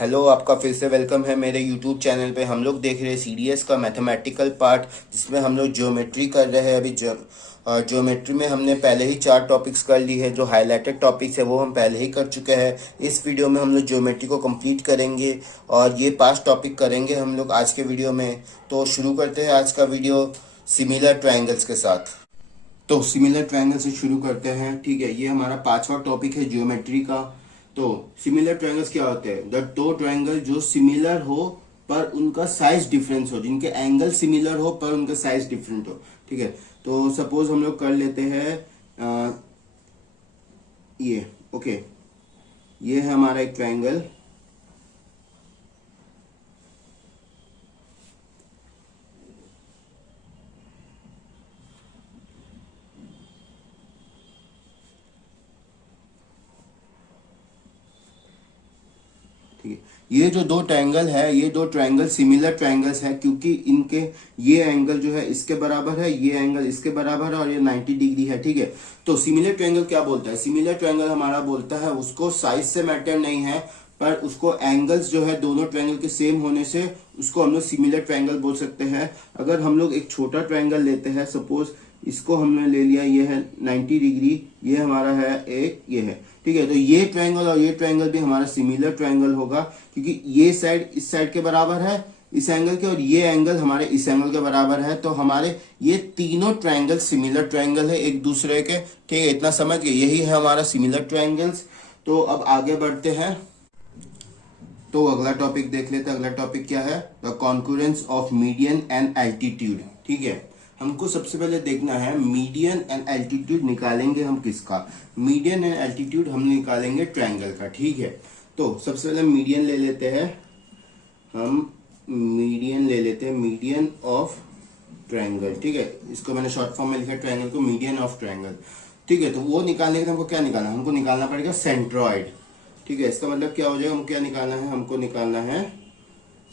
Hello, आपका फिर से वेलकम है मेरे यूट्यूब चैनल पे। हम लोग देख रहे हैं सीडीएस का मैथमेटिकल पार्ट, जिसमें हम लोग ज्योमेट्री कर रहे हैं। अभी ज्योमेट्री में हमने पहले ही 4 टॉपिक्स कर ली है। जो हाईलाइटेड टॉपिक्स है वो हम पहले ही कर चुके हैं। इस वीडियो में हम लोग ज्योमेट्री को कंप्लीट करेंगे और ये 5 टॉपिक करेंगे हम लोग आज के वीडियो में। तो शुरू करते हैं आज का वीडियो सिमिलर ट्राइंगल्स के साथ। तो सिमिलर ट्रायंगल से शुरू करते हैं। ठीक है, ये हमारा 5वां टॉपिक है ज्योमेट्री का। तो सिमिलर ट्रायंगल्स क्या होते हैं? द दो ट्रायंगल जो सिमिलर हो पर उनका साइज डिफरेंस हो, जिनके एंगल सिमिलर हो पर उनका साइज डिफरेंट हो। ठीक है, तो सपोज हम लोग कर लेते हैं ये। ओके, ये है हमारा एक ट्रायंगल। ठीक है, ये जो दो ट्रायंगल है, ये दो ट्रायंगल सिमिलर ट्रायंगल्स है, क्योंकि इनके ये एंगल जो है इसके बराबर है, ये एंगल इसके बराबर है और ये 90 डिग्री है। ठीक है, तो सिमिलर ट्रायंगल क्या बोलता है? सिमिलर ट्रायंगल हमारा बोलता है उसको साइज से मैटर नहीं है, पर उसको एंगल्स जो है दोनों ट्रायंगल के सेम होने से उसको हम लोग सिमिलर ट्रायंगल बोल सकते हैं। अगर हम लोग एक छोटा ट्रायंगल लेते हैं, सपोज इसको हमने ले लिया, ये है 90 डिग्री, ये हमारा है एक, ये है। ठीक है, तो ये ट्रायंगल और ये ट्रायंगल भी हमारा सिमिलर ट्रायंगल होगा, क्योंकि ये साइड इस साइड के बराबर है इस एंगल के, और ये एंगल हमारे इस एंगल के बराबर है। तो हमारे ये तीनों ट्रायंगल सिमिलर ट्रायंगल है एक दूसरे के। ठीक है, इतना समझ गए? यही है हमारा सिमिलर ट्रायंगल्स। तो अब आगे बढ़ते हैं। तो अगला टॉपिक देख लेते हैं। अगला टॉपिक क्या है? The concurrence of median and altitude. ठीक है, हमको सबसे पहले देखना है मीडियन एंड एल्टीट्यूड निकालेंगे हम किसका? मीडियन एंड एल्टीट्यूड हम निकालेंगे ट्रायंगल का। ठीक है, तो सबसे पहले मीडियन ले लेते हैं हम। मीडियन ले लेते हैं, मीडियन ऑफ ट्रायंगल। ठीक है, इसको मैंने शॉर्ट फॉर्म में लिखा ट्रायंगल को, मीडियन ऑफ ट्रायंगल। ठीक है, तो वो निकालने के लिए हमको क्या निकालना है? हमको निकालना पड़ेगा सेंट्रॉइड। ठीक है, इसका मतलब क्या हो जाएगा? हमको क्या निकालना है? हमको निकालना है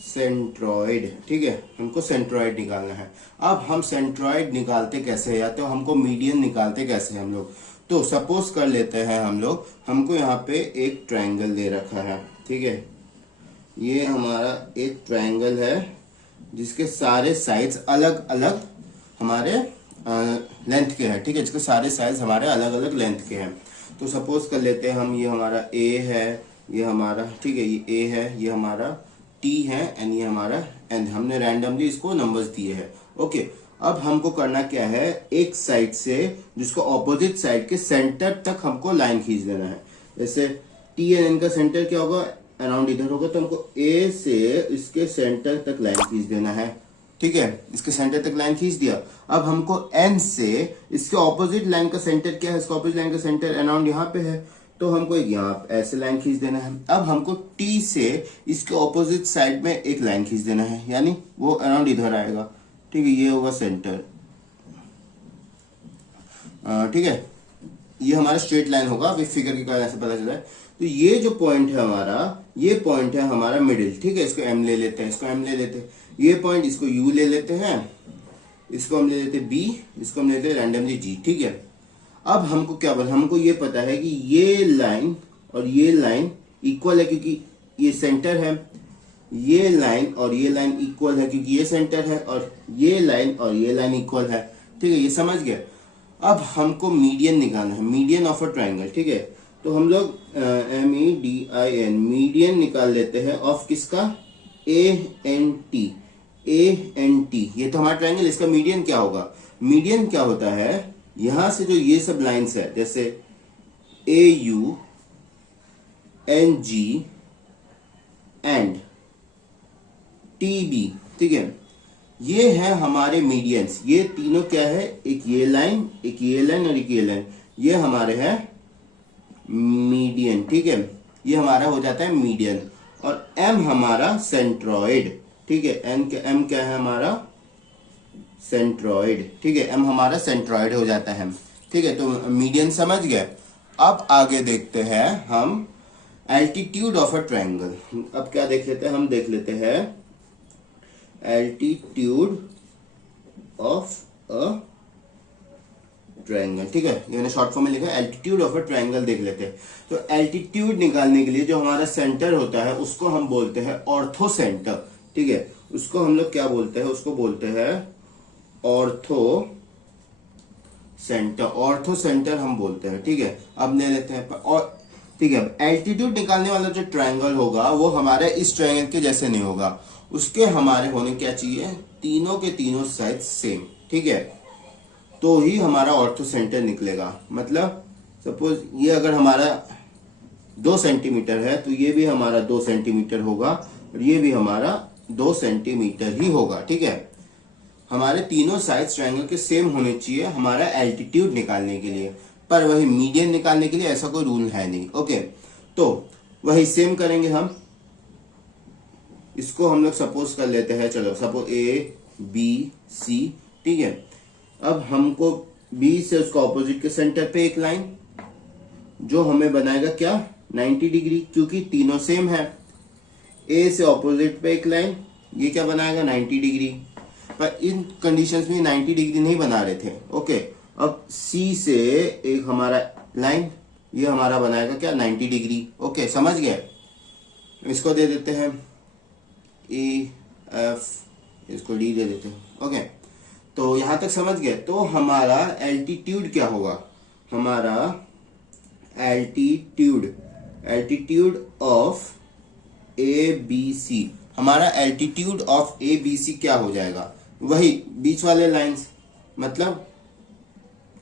सेंट्रॉइड। ठीक है, हमको सेंट्रॉइड निकालना है। अब हम सेंट्रॉइड निकालते कैसे हैं, या तो हमको मीडियन निकालते कैसे हैं हम लोग? तो सपोज कर लेते हैं हम लोग, हमको यहाँ पे एक ट्रायंगल दे रखा है। ठीक है, ये हमारा एक ट्रायंगल है जिसके सारे साइड्स अलग अलग हमारे लेंथ के हैं। ठीक है, जिसके सारे साइज हमारे अलग अलग लेंथ के हैं। तो सपोज कर लेते हैं हम, ये हमारा ए है, ये हमारा, ठीक है, ये ए है, ये हमारा टी है, एंड ये हमारा एन। हमने रैंडमली इसको नंबर्स दिए हैं। ओके, अब हमको करना क्या है? एक साइड से जिसको ऑपोजिट साइड के सेंटर तक हमको लाइन खींच देना है। जैसे टी एंड एन का सेंटर क्या होगा? अराउंड इधर होगा, तो हमको ए से इसके सेंटर तक लाइन खींच देना है। ठीक है, इसके सेंटर तक लाइन खींच दिया। अब हमको एन से इसके ऑपोजिट लाइन का सेंटर क्या है? इसका ऑपोजिट लाइन का सेंटर अराउंड यहाँ पे है, तो हमको एक यहाँ ऐसे लाइन खींच देना है। अब हमको टी से इसके ऑपोजिट साइड में एक लाइन खींच देना है, यानी वो अराउंड इधर आएगा। ठीक है, ये होगा सेंटर। ठीक है, ये हमारा स्ट्रेट लाइन होगा। विथ फिगर की कारण ऐसे पता चला है। तो ये जो पॉइंट है हमारा, ये पॉइंट है हमारा मिडिल। ठीक है, इसको एम ले लेते हैं, इसको एम ले लेते हैं। ये पॉइंट, इसको यू ले लेते हैं, इसको हम ले लेते हैं बी, इसको हम लेते हैं रैंडमली जी। ठीक है, अब हमको क्या बोला? हमको ये पता है कि ये लाइन और ये लाइन इक्वल है, क्योंकि ये सेंटर है। ये लाइन और ये लाइन इक्वल है, क्योंकि ये सेंटर है, और ये लाइन और ये लाइन इक्वल है। ठीक है, ये समझ गए? अब हमको मीडियन निकालना है, मीडियन ऑफ अ ट्रायंगल। ठीक है, तो हम लोग MEDIN मीडियन निकाल लेते हैं ऑफ किसका? ANT। ANT, ये तो हमारा ट्रायंगल, इसका मीडियन क्या होगा? मीडियन क्या होता है? यहां से जो ये सब लाइंस है, जैसे AU, NG एंड TB, ठीक है, ये है हमारे मीडियंस। ये तीनों क्या है? एक ये लाइन, एक ये लाइन और एक ये लाइन, ये हमारे हैं मीडियन। ठीक है, ये हमारा हो जाता है मीडियन। और M हमारा सेंट्रॉइड। ठीक है, M क्या है हमारा? सेंट्रॉइड। ठीक है, M हमारा सेंट्रॉइड हो जाता है। ठीक है, तो मीडियन समझ गए। अब आगे देखते हैं हम एल्टीट्यूड ऑफ अ ट्रायंगल। अब क्या देख लेते हैं? हम देख लेते हैं एल्टीट्यूड ऑफ अ ट्रायंगल, ठीक है, ये मैंने शॉर्ट फॉर्म में लिखा है एल्टीट्यूड ऑफ अ ट्रायंगल। देख लेते हैं। तो एल्टीट्यूड निकालने के लिए जो हमारा सेंटर होता है उसको हम बोलते हैं ऑर्थो सेंटर, ठीक है, उसको हम लोग क्या बोलते हैं, उसको बोलते हैं ऑर्थो सेंटर, ऑर्थो सेंटर हम बोलते हैं, ठीक है। अब ले लेते हैं और ठीक है, एल्टीट्यूड निकालने वाला जो ट्रायंगल होगा वो हमारे इस ट्रायंगल के जैसे नहीं होगा, उसके हमारे होने क्या चाहिए, तीनों के तीनों साइड सेम, ठीक है, तो ही हमारा ऑर्थो सेंटर निकलेगा। मतलब सपोज ये अगर हमारा 2 सेंटीमीटर है तो ये भी हमारा 2 सेंटीमीटर होगा और ये भी हमारा 2 सेंटीमीटर ही होगा, ठीक है। हमारे तीनों साइड्स ट्रायंगल के सेम होने चाहिए हमारा एल्टीट्यूड निकालने के लिए, पर वही मीडियन निकालने के लिए ऐसा कोई रूल है नहीं। ओके, तो वही सेम करेंगे हम। इसको हम लोग सपोज कर लेते हैं, चलो सपोज ABC, ठीक है। अब हमको B से उसका ऑपोजिट के सेंटर पे एक लाइन जो हमें बनाएगा क्या, 90 डिग्री, क्योंकि तीनों सेम है। A से ऑपोजिट पे एक लाइन, ये क्या बनाएगा, 90 डिग्री, पर इन कंडीशंस में 90 डिग्री नहीं बना रहे थे। ओके, अब C से एक हमारा लाइन, ये हमारा बनाएगा क्या, 90 डिग्री। ओके, समझ गए। इसको दे देते हैं EF, इसको D दे देते हैं। ओके, तो यहां तक समझ गए। तो हमारा एल्टीट्यूड क्या होगा, हमारा एल्टीट्यूड ऑफ ABC, हमारा एल्टीट्यूड ऑफ ABC क्या हो जाएगा, वही बीच वाले लाइंस, मतलब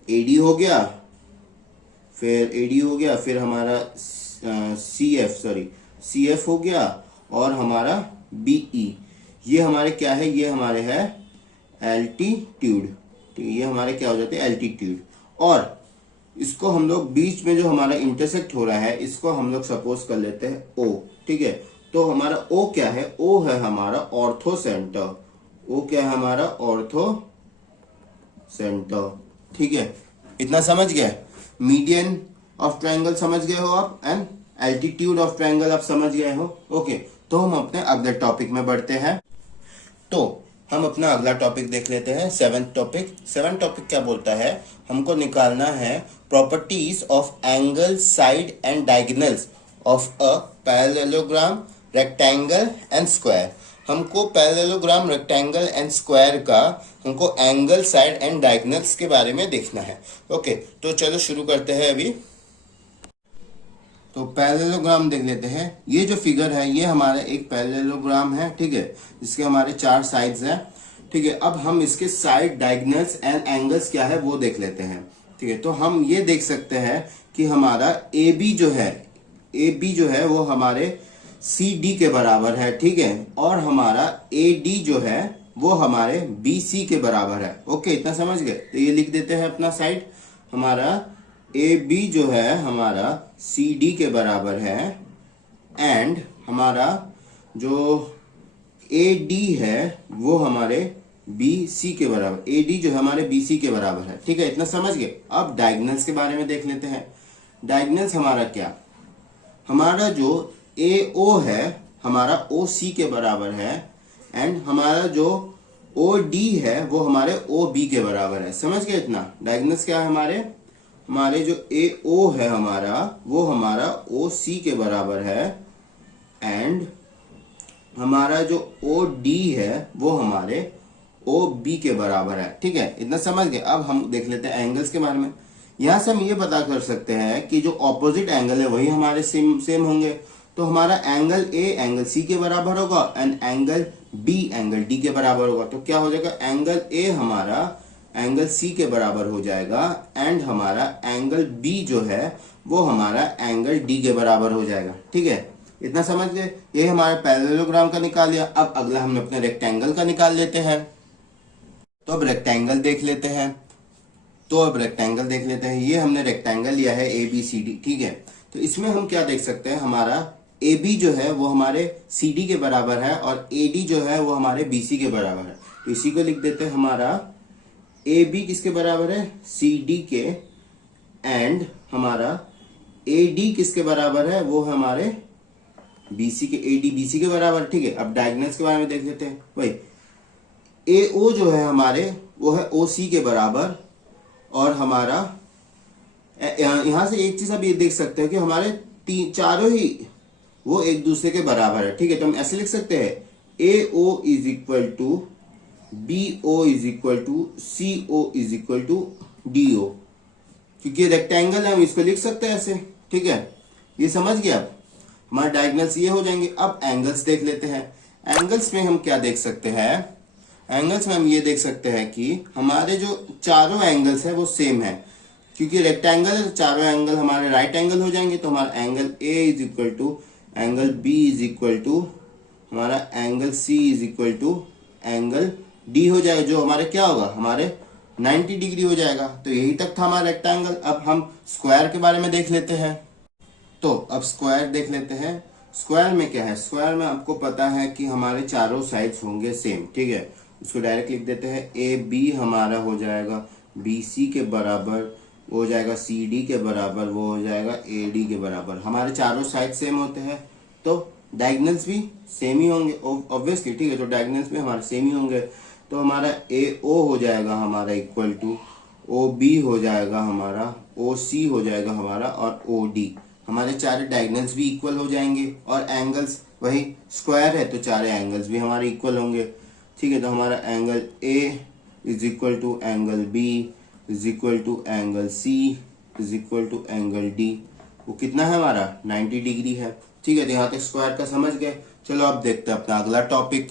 AD हो गया, फिर AD हो गया, फिर हमारा CF हो गया, और हमारा BE, ये हमारे क्या है, ये हमारे है एल्टीट्यूड, ठीक है, ये हमारे क्या हो जाते हैं, एल्टीट्यूड। और इसको हम लोग बीच में जो हमारा इंटरसेक्ट हो रहा है इसको हम लोग सपोज कर लेते हैं O, ठीक है। तो हमारा O क्या है, O है हमारा ऑर्थो सेंटर, O क्या है हमारा ऑर्थो सेंटर, ठीक है। इतना समझ गए। मीडियन ऑफ ट्रायंगल समझ गए हो आप, एंड एल्टीट्यूड ऑफ ट्रायंगल आप समझ गए हो। ओके, तो हम अपने अगले टॉपिक में बढ़ते हैं। तो हम अपना अगला टॉपिक देख लेते हैं, 7th टॉपिक। 7th टॉपिक क्या बोलता है, हमको निकालना है properties of angle, side and diagonals of a parallelogram, rectangle and square. हमको पैरेललोग्राम, रेक्टेंगल एंड स्क्वायर का हमको एंगल, साइड एंड डायगोनल्स के बारे में देखना है। ओके, तो चलो शुरू करते हैं अभी। तो पैरेललोग्राम देख लेते हैं। ये जो फिगर है ये हमारा एक पैरेललोग्राम है, ठीक है, इसके हमारे 4 साइड्स हैं, ठीक है। अब हम इसके साइड, डायगोनल्स एंड एंगल्स क्या है वो देख लेते हैं, ठीक है। तो हम ये देख सकते हैं कि हमारा AB जो है वो हमारे CD के बराबर है, ठीक है, और हमारा AD जो है वो हमारे BC के बराबर है। ओके, इतना समझ गए। तो ये लिख देते हैं अपना साइड, हमारा AB जो है हमारा CD के बराबर है, एंड हमारा जो AD है वो हमारे BC के बराबर, AD जो है हमारे BC के बराबर है, ठीक है, इतना समझ गए। अब डायगोनल्स के बारे में देख लेते हैं। डायगोनल्स हमारा क्या, हमारा जो AO है हमारा OC के बराबर है, एंड हमारा जो OD है वो हमारे OB के बराबर है। समझ गए इतना। डायगोनल्स क्या है हमारे जो AO है हमारा वो हमारा OC के बराबर है, एंड हमारा जो OD है वो हमारे OB के बराबर है, ठीक है, इतना समझ गए। अब हम देख लेते हैं एंगल्स के बारे में। यहां से हम ये पता कर सकते हैं कि जो ऑपोजिट एंगल है वही हमारे सेम होंगे। तो हमारा एंगल A एंगल C के बराबर होगा, and angle B angle D के बराबर होगा। तो क्या हो जाएगा, एंगल A हमारा एंगल C के बराबर हो जाएगा, एंड हमारा एंगल B जो है वो हमारा एंगल D के बराबर हो जाएगा, ठीक है, इतना समझ गए। ये हमारे पैरेललोग्राम का निकाल लिया। अब अगला हम अपने रेक्टेंगल का निकाल लेते हैं। तो अब रेक्टेंगल देख लेते हैं। ये हमने रेक्टेंगल लिया है ABCD, ठीक है। तो इसमें हम क्या देख सकते हैं, हमारा AB जो है वो हमारे CD के बराबर है, और AD जो है वो हमारे BC के बराबर है। तो इसी को लिख देते हैं, हमारा AB किसके बराबर है, CD के, एंड हमारा AD किसके बराबर है, वो हमारे BC के, AD BC के बराबर, ठीक है। अब डायगोनल्स के बारे में देख लेते हैं। वही AO जो है हमारे वो है OC के बराबर, और हमारा यहाँ से एक चीज आप ये देख सकते हैं कि हमारे चारों ही वो एक दूसरे के बराबर है। ठीक है, तो हम ऐसे लिख सकते हैं A O is equal to B O is equal to C O is equal to D O, क्योंकि रेक्टेंगल है हम इसको लिख सकते हैं ऐसे। ठीक है, ये समझ गया आप। हमारे डायगोनल्स ये हो जाएंगे। अब एंगल्स देख लेते हैं। एंगल्स में हम क्या देख सकते हैं, एंगल्स में हम ये देख सकते हैं कि हमारे जो चारों एंगल्स है वो सेम है, क्योंकि रेक्टेंगल है तो चारों एंगल हमारे राइट एंगल हो जाएंगे। तो हमारा angle A is equal to angle B is equal to हमारा angle C is equal to angle D हो जाएगा, जो हमारे क्या होगा, हमारे 90 डिग्री हो जाएगा। तो यही तक था हमारा रेक्टेंगल। अब हम स्क्वायर के बारे में देख लेते हैं। तो अब स्क्वायर देख लेते हैं। स्क्वायर में क्या है, स्क्वायर में आपको पता है कि हमारे चारों साइड्स होंगे सेम। ठीक है, उसको डायरेक्ट लिख देते हैं। ए बी हमारा हो जाएगा बी सी के बराबर, वो हो जाएगा सी डी के बराबर, वो हो जाएगा ए डी के बराबर। हमारे चारों साइड सेम होते हैं तो डायगोनल्स भी सेम ही होंगे ऑब्वियसली। ठीक है, तो डायगोनल्स भी हमारे सेम ही होंगे। तो हमारा ए ओ हो जाएगा हमारा इक्वल टू ओ बी हो जाएगा हमारा, ओ सी हो जाएगा हमारा, और ओ डी। हमारे चार डायगोनल्स भी इक्वल हो जाएंगे और एंगल्स वही स्क्वायर है तो चार एंगल्स भी हमारे इक्वल होंगे। ठीक है, तो हमारा angle A is equal to angle B is equal to angle C is equal to angle D. वो कितना है हमारा 90 डिग्री है। ठीक है, तो यहाँ तक स्क्वायर का समझ गए। चलो अब देखते हैं अपना अगला टॉपिक।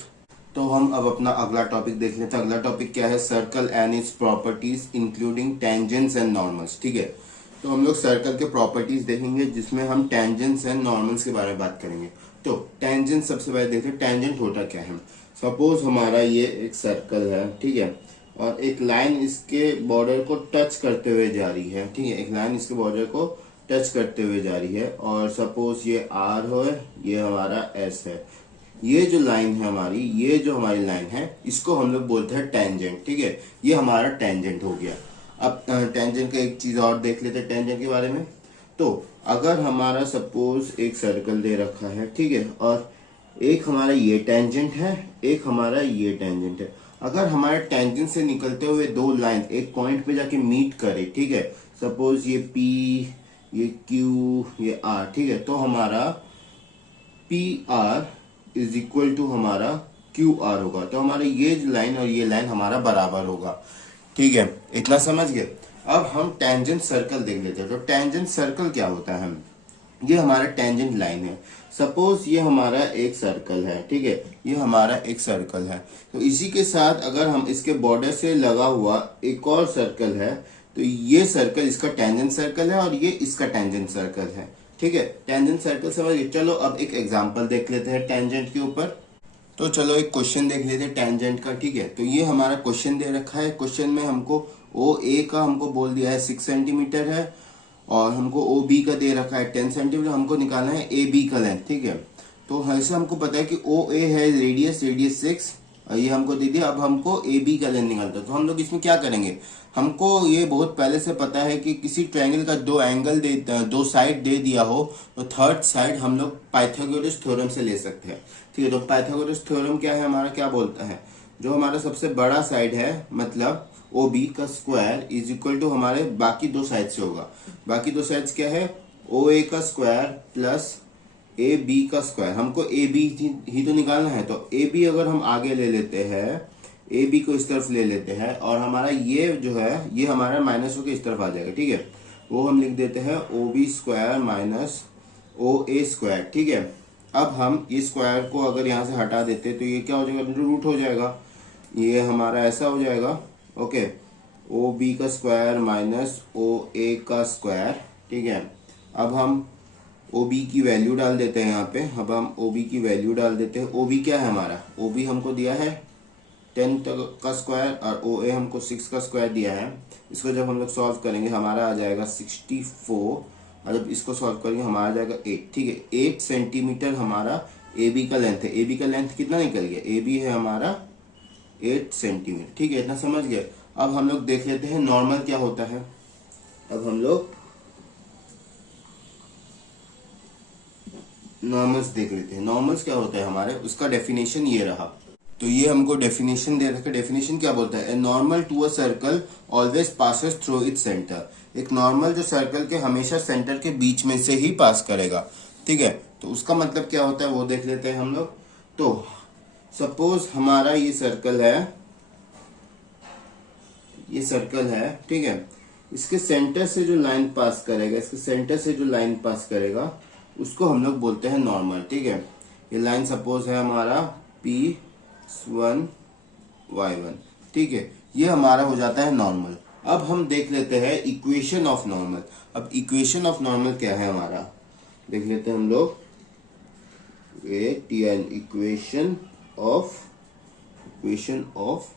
तो हम अब अपना अगला टॉपिक देख लेते हैं। अगला टॉपिक क्या है, circle and its properties including tangents and normals. ठीक है, तो हम लोग सर्कल के प्रॉपर्टीज देखेंगे जिसमें हम टेंजेंट्स एंड नॉर्मल्स के बारे में बात करेंगे। तो टेंजेंट सबसे पहले देखते हैं, टेंजेंट होता क्या है। सपोज हमारा ये एक सर्कल है, ठीक है, और एक लाइन इसके बॉर्डर को टच करते हुए जा रही है। ठीक है, एक लाइन इसके बॉर्डर को टच करते हुए जा रही है, और सपोज ये आर हो, ये हमारा एस है। ये जो लाइन है हमारी, ये जो हमारी लाइन है, इसको हम लोग बोलते हैं टेंजेंट। ठीक है, ये हमारा टेंजेंट हो गया। अब टेंजेंट का एक चीज और देख लेते हैं टेंजेंट के बारे में। तो अगर हमारा सपोज एक सर्कल दे रखा है, ठीक है, और एक हमारा ये टेंजेंट है, एक हमारा ये टेंजेंट है। अगर हमारे टेंजेंट से निकलते हुए दो लाइन एक पॉइंट पे जाके मीट करे, ठीक है, सपोज ये P, ये Q, ये R, ठीक है, तो हमारा PR इज इक्वल टू हमारा QR होगा। तो हमारे ये लाइन और ये लाइन हमारा बराबर होगा। ठीक है, इतना समझ गए। अब हम टेंजेंट सर्कल देख लेते हैं। तो टेंजेंट सर्कल क्या होता है, ये हमारा टेंजेंट लाइन है। सपोज ये हमारा एक सर्कल है, ठीक है, ये हमारा एक सर्कल है। तो इसी के साथ अगर हम इसके बॉर्डर से लगा हुआ एक और सर्कल है, तो ये सर्कल इसका टेंजेंट सर्कल है और ये इसका टेंजेंट सर्कल है। ठीक है, टेंजेंट सर्कल समझ गए। चलो अब एक एग्जांपल देख लेते हैं टेंजेंट के ऊपर। तो चलो एक क्वेश्चन देख लेते हैं टेंजेंट का। ठीक है, तो ये हमारा क्वेश्चन दे रखा है। क्वेश्चन में हमको ओ ए का हमको बोल दिया है 6 सेंटीमीटर है, और हमको ओ बी का दे रखा है 10 सेंटीमीटर। हमको निकालना है ए बी का लेंथ। ठीक है, तो ऐसे हमको पता है कि ओ ए है रेडियस 6, और ये हमको दे दिया। अब हमको ए बी का लेंथ निकालता है। तो हम लोग इसमें क्या करेंगे, हमको ये बहुत पहले से पता है कि किसी ट्रायंगल का दो साइड दे दिया हो तो थर्ड साइड हम लोग पाइथागोरस थ्योरम से ले सकते हैं। ठीक है, तो पाइथागोरस थ्योरम क्या है हमारा, क्या बोलता है, जो हमारा सबसे बड़ा साइड है मतलब ओ बी का स्क्वायर इज इक्वल टू हमारे बाकी दो साइड से होगा। बाकी दो साइड्स क्या है, ओ ए का स्क्वायर प्लस ए बी का स्क्वायर। हमको ए बी ही तो निकालना है। तो ए बी अगर हम आगे ले लेते हैं, ए बी को इस तरफ ले लेते हैं, और हमारा ये जो है ये हमारा माइनस होकर इस तरफ आ जाएगा। ठीक है, वो हम लिख देते हैं O B square minus O ए स्क्वायर। ठीक है, अब हम इस स्क्वायर को अगर यहाँ से हटा देते तो ये क्या हो जाएगा, रूट हो जाएगा। ये हमारा ऐसा हो जाएगा। ओके, ओ बी का स्क्वायर माइनस ओ ए का स्क्वायर। ठीक है, अब हम ओ बी की वैल्यू डाल देते हैं यहाँ पे। अब हम ओ बी की वैल्यू डाल देते हैं। ओ बी क्या है हमारा, ओ बी हमको दिया है 10 का स्क्वायर, और ओ ए हमको 6 का स्क्वायर दिया है। इसको जब हम लोग सॉल्व करेंगे हमारा आ जाएगा 64, और जब इसको सॉल्व करेंगे हमारा आ जाएगा 8। ठीक है, 8 सेंटीमीटर हमारा ए बी का लेंथ है। ए बी का लेंथ कितना निकल गया, ए बी है हमारा 8 सेंटीमीटर। ठीक है, इतना समझ गए। अब हम लोग देख लेते हैं नॉर्मल क्या होता है। अब हम लोग नॉर्मल्स देख लेते हैं। नॉर्मल्स क्या होता है हमारे, उसका डेफिनेशन ये रहा। तो ये हमको डेफिनेशन दे रखा है। डेफिनेशन क्या बोलता है? A normal to a circle always passes through its centre. एक नॉर्मल जो सर्कल के हमेशा सेंटर के बीच में से ही पास करेगा, ठीक है। तो उसका मतलब क्या होता है वो देख लेते हैं हम लोग। तो सपोज हमारा ये सर्कल है, ये सर्कल है, ठीक है। इसके सेंटर से जो लाइन पास करेगा, इसके सेंटर से जो लाइन पास करेगा उसको हम लोग बोलते हैं नॉर्मल, ठीक है। ये लाइन सपोज है हमारा P1 Y1, ठीक है। ये हमारा हो जाता है नॉर्मल। अब हम देख लेते हैं इक्वेशन ऑफ नॉर्मल। अब इक्वेशन ऑफ नॉर्मल क्या है हमारा, देख लेते हैं हम लोग। Equation of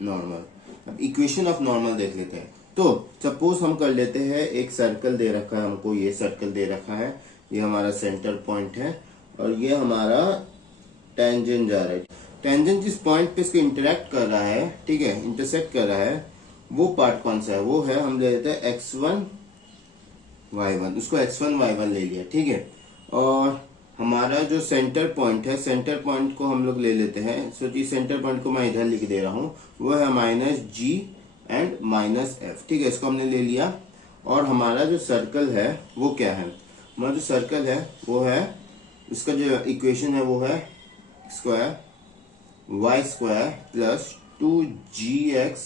normal. अब इक्वेशन ऑफ नॉर्मल देख लेते हैं। तो सपोज हम कर लेते हैं, एक सर्कल दे रखा है हमको, ये सर्कल दे रखा है, ये हमारा सेंटर पॉइंट है और ये हमारा टेंजेंट जा रहा है। टेंजेंट जिस पॉइंट पे इसको इंटरेक्ट कर रहा है, ठीक है, इंटरसेक्ट कर रहा है, वो पार्ट कौन सा है? वो है, हम ले लेते हैं x1 y1, उसको x1 y1 ले लिया, ठीक है। और हमारा जो सेंटर पॉइंट है, सेंटर पॉइंट को हम लोग ले लेते हैं। सोचिए सेंटर पॉइंट को मैं इधर लिख दे रहा हूँ, वो है -g एंड -f, ठीक है। इसको हमने ले लिया। और हमारा जो सर्कल है वो क्या है? हमारा जो सर्कल है वो है, उसका जो इक्वेशन है वो है square y square plus 2gx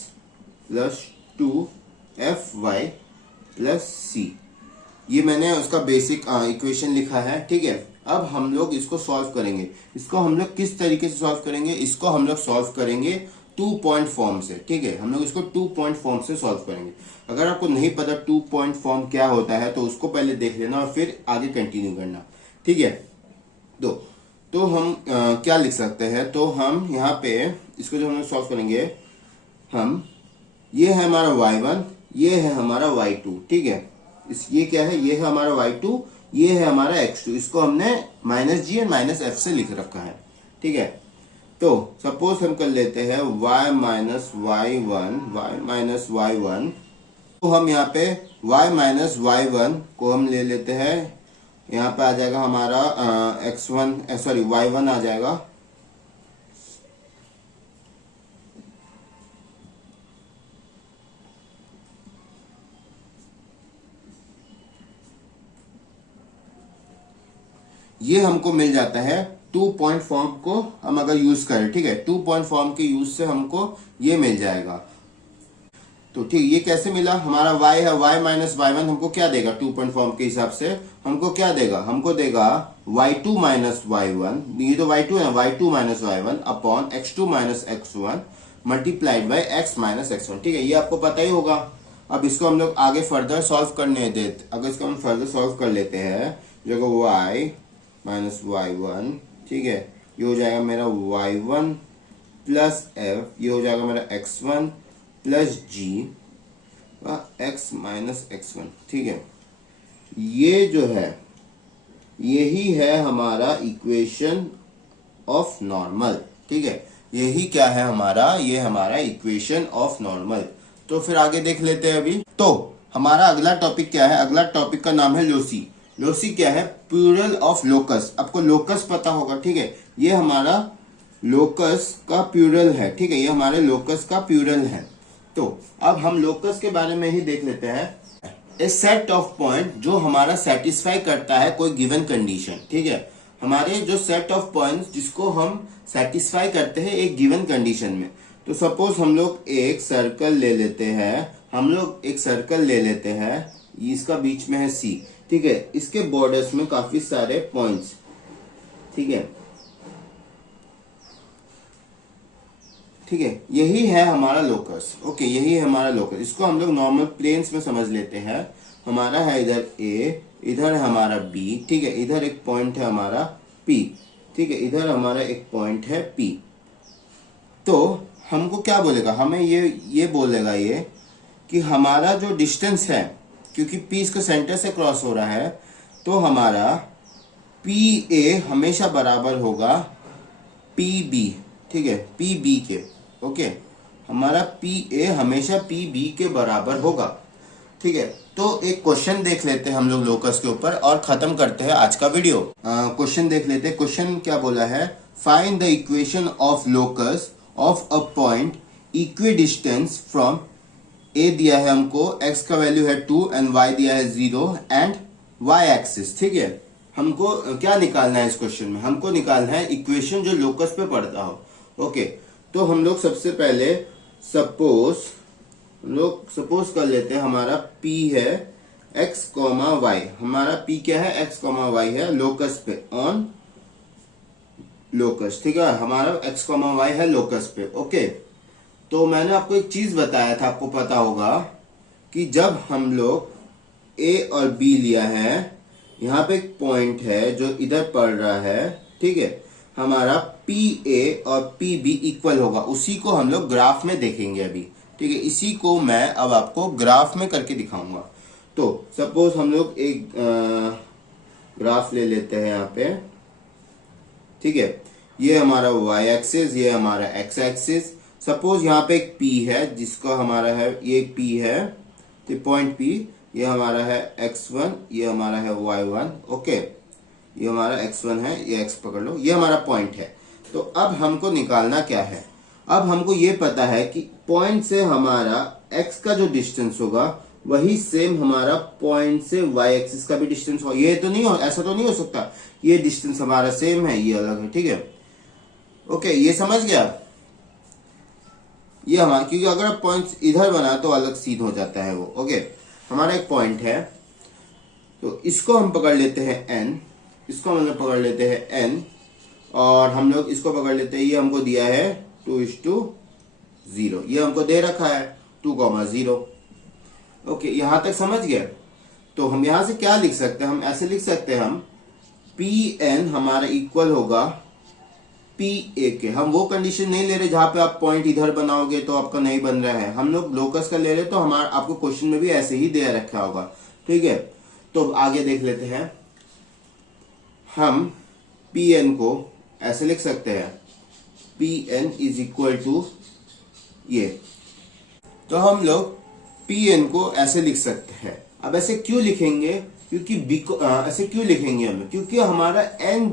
plus 2fy plus c। ये मैंने उसका बेसिक इक्वेशन लिखा है, ठीक है। अब हम लोग इसको सॉल्व करेंगे। इसको हम लोग किस तरीके से सॉल्व करेंगे? इसको हम लोग सॉल्व करेंगे 2 पॉइंट फॉर्म से, ठीक है। हम लोग इसको 2 पॉइंट फॉर्म से सॉल्व करेंगे। अगर आपको नहीं पता 2 पॉइंट फॉर्म क्या होता है तो उसको पहले देख लेना और फिर आगे कंटिन्यू करना, ठीक है। तो हम क्या लिख सकते हैं? तो हम यहाँ पे इसको जो हम सॉल्व करेंगे, हम, ये है हमारा y1, ये है हमारा y2, ठीक है। ये क्या है? ये है हमारा y2, ये है हमारा x2। इसको हमने -g और -f से लिख रखा है, ठीक है। तो सपोज हम कर लेते हैं y माइनस y1, तो हम यहाँ पे y माइनस y1 को हम ले लेते हैं। यहाँ पे आ जाएगा हमारा y1 आ जाएगा, ये हमको मिल जाता है 2 पॉइंट फॉर्म को हम अगर यूज करें, ठीक है। 2 पॉइंट फॉर्म के यूज से हमको ये मिल जाएगा। तो ठीक, ये कैसे मिला? हमारा y है, y माइनस y1 हमको क्या देगा? 2 पॉइंट फॉर्म के हिसाब से हमको क्या देगा? हमको देगा y2 माइनस y1, ये तो y2 है, y2 minus y1 upon x2 minus x1 multiplied by x minus x1, ठीक है। ये आपको पता ही होगा। अब इसको हम लोग आगे फर्दर सॉल्व करने देते। अगर इसको हम फर्दर सॉल्व कर लेते हैं, जो y माइनस y1, ठीक है, ये हो जाएगा मेरा y1 प्लस f, ये हो जाएगा मेरा x1 plus g x minus x1, ठीक है। ये जो है यही है हमारा इक्वेशन ऑफ नॉर्मल, ठीक है। यही क्या है हमारा? ये हमारा इक्वेशन ऑफ नॉर्मल। तो फिर आगे देख लेते हैं अभी। तो हमारा अगला टॉपिक क्या है? अगला टॉपिक का नाम है लोसी। लोसी क्या है? Plural of locus. आपको लोकस पता होगा, ठीक है। ये हमारा लोकस का प्लूरल है, ठीक है। ये हमारे लोकस का प्लूरल है। तो अब हम लोकस के बारे में ही देख लेते हैं। ए सेट ऑफ पॉइंट जो हमारा सेटिस्फाई करता है कोई गिवन कंडीशन, ठीक है। हमारे जो सेट ऑफ पॉइंट्स जिसको हम सेटिस्फाई करते हैं एक गिवन कंडीशन में। तो सपोज हम लोग एक सर्कल ले लेते हैं, इसका बीच में है C, ठीक है। इसके बॉर्डर्स में काफी सारे पॉइंट्स, ठीक है, ठीक है। यही है हमारा लोकस, ओके, यही है हमारा लोकस। इसको हम लोग नॉर्मल प्लेन्स में समझ लेते हैं। हमारा है इधर A, इधर है हमारा B, ठीक है। इधर एक पॉइंट है हमारा P, ठीक है। इधर हमारा एक पॉइंट है P। तो हमको क्या बोलेगा? हमें ये बोलेगा ये कि हमारा जो डिस्टेंस है, क्योंकि P इसके सेंटर से क्रॉस हो रहा है, तो हमारा PA हमेशा बराबर होगा PB, ठीक है, PB के, ओके। हमारा PA हमेशा PB के बराबर होगा, ठीक है। तो एक क्वेश्चन देख लेते हैं हम लोग लोकस के ऊपर और खत्म करते हैं आज का वीडियो। क्वेश्चन देख लेते हैं। क्वेश्चन क्या बोला है? Find the equation of locus of a point equidistance from A दिया है हमको, x का वैल्यू है 2 एंड y दिया है 0 एंड y एक्सिस। ठीक है, हमको क्या निकालना है इस क्वेश्चन में? हमको निकालना है इक्वेशन जो लोकस पे पड़ता हो। ओके, तो हम लोग सबसे पहले सपोज कर लेते हैं हमारा p है x, y। हमारा p क्या है? x, y है लोकस पे, ऑन लोकस। ठीक है, हमारा x, y है लोकस पे। ओके, तो मैंने आपको एक चीज बताया था, आपको पता होगा कि जब हम लोग a और b लिया है, यहाँ पे एक पॉइंट है जो इधर पड़ रहा है। ठीक है, हमारा PA और PB इक्वल होगा, उसी को हम लोग ग्राफ में देखेंगे अभी। ठीक है, इसी को मैं अब आपको ग्राफ में करके दिखाऊंगा। तो सपोज हम लोग एक ग्राफ ले लेते हैं यहाँ पे। ठीक है, ये हमारा y एक्सिस, ये हमारा x एक्सिस। सपोज यहाँ पे एक P है जिसका हमारा है, ये एक P है, तो पॉइंट P, ये हमारा है x1, ये हमारा है y1। ओके, ये हमारा x1 है, ये x पकड़ लो, ये हमारा पॉइंट है। तो अब हमको निकालना क्या है? अब हमको ये पता है कि पॉइंट से हमारा x का जो डिस्टेंस होगा वही सेम हमारा पॉइंट से y एक्सिस का भी डिस्टेंस होगा। ये तो नहीं हो, ऐसा तो नहीं हो सकता, ये डिस्टेंस हमारा सेम है, ये अलग है। ठीक है, ओके, ये समझ गया? ये हमारा, क्योंकि अगर पॉइंट इधर बना तो अलग सीन हो जाता है वो। ओके, हमारा एक पॉइंट है, तो इसको हम पकड़ लेते हैं n, इसको हम लोग पकड़ लेते हैं n, और हम लोग इसको पकड़ लेते हैं, ये हमको दिया है 2:0, ये हमको दे रखा है 2,0। ओके, यहां तक समझ गए? तो हम यहां से क्या लिख सकते हैं? हम ऐसे लिख सकते हैं, हम Pn हमारा इक्वल होगा PA के। हम वो कंडीशन नहीं ले रहे जहां पे आप पॉइंट इधर बनाओगे तो आपका नहीं बन रहा है, हम लोग लोकस का ले रहे, तो हमारा आपको क्वेश्चन में भी ऐसे ही दे रखा होगा। ठीक है, तो आगे देख लेते हैं। हम Pn को ऐसे लिख सकते हैं, Pn इज इक्वल टू ये, तो हम लोग Pn को ऐसे लिख सकते हैं। अब ऐसे क्यों लिखेंगे? क्योंकि ऐसे क्यों लिखेंगे हम? क्योंकि हमारा n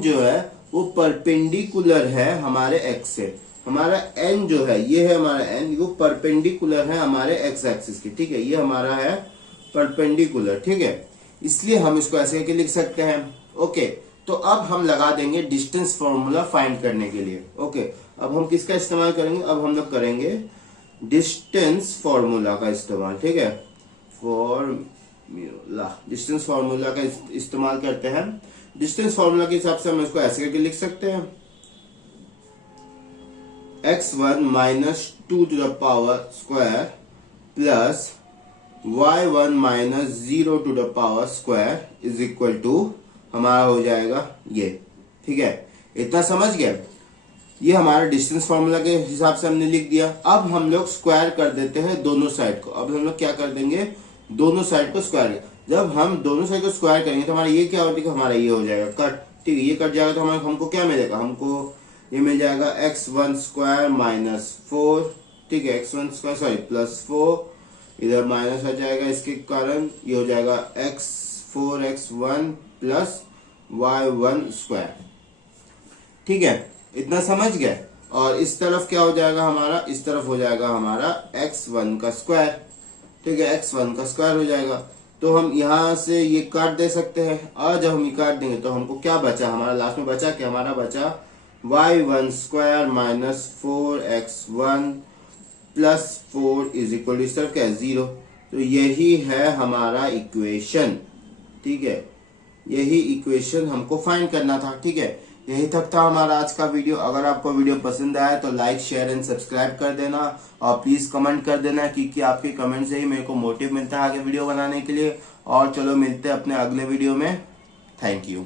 जो है वो परपेंडिकुलर है हमारे x से। हमारा n जो है, ये है हमारा n, वो परपेंडिकुलर है हमारे x एक्सिस की। ठीक है, ये हमारा है परपेंडिकुलर। ठीक है, इसलिए हम इसको ऐसे करके लिख सकते हैं। ओके, तो अब हम लगा देंगे डिस्टेंस फॉर्मूला फाइंड करने के लिए। ओके, अब हम किसका इस्तेमाल करेंगे? अब हम लोग करेंगे डिस्टेंस फॉर्मूला का इस्तेमाल। ठीक है, डिस्टेंस फॉर्मूला का इस्तेमाल करते हैं। डिस्टेंस फॉर्मूला के हिसाब से हम इसको ऐसे करके लिख सकते हैं, x1 minus 2 to the power square plus y1 minus 0 to the power square is equal to हमारा हो जाएगा ये। ठीक है, इतना समझ गए? ये हमारा डिस्टेंस फॉर्मूला के हिसाब से हमने लिख दिया। अब हम लोग स्क्वायर कर देते हैं दोनों साइड को। अब हम लोग क्या कर देंगे? दोनों साइड को स्क्वायर। जब हम दोनों साइड को स्क्वायर करेंगे तो हमारा ये क्या हो जाएगा? हमारा ये हो जाएगा कट। ठीक है, ये कट जाएगा तो हमको क्या मिलेगा? हमको ये मिल जाएगा x1 स्क्वायर माइनस 4। ठीक है, x1 स्क्वायर सॉरी प्लस 4, इधर माइनस आ जाएगा, इसके कारण ये हो जाएगा x4x1 प्लस y1 स्क्वायर। ठीक है, इतना समझ गए? और इस तरफ क्या हो जाएगा हमारा? इस तरफ हो जाएगा हमारा x1 का स्क्वायर। ठीक है, x1 का स्क्वायर हो जाएगा। तो हम यहाँ से ये काट दे सकते हैं, और जब हम ये काट देंगे तो हमको क्या बचा? हमारा लास्ट में बचा क्या? हमारा बचा y1 square minus 4x1 plus 4 is equal, इस तरफ क्या है? 0। तो यही है हमारा इक्वेशन। ठीक है, यही इक्वेशन हमको फाइंड करना था। ठीक है, यही तक था हमारा आज का वीडियो। अगर आपको वीडियो पसंद आया तो लाइक शेयर एंड सब्सक्राइब कर देना, और प्लीज कमेंट कर देना, क्योंकि आपके कमेंट से ही मेरे को मोटिव मिलता है आगे वीडियो बनाने के लिए। और चलो मिलते हैं अपने अगले वीडियो में। Thank you.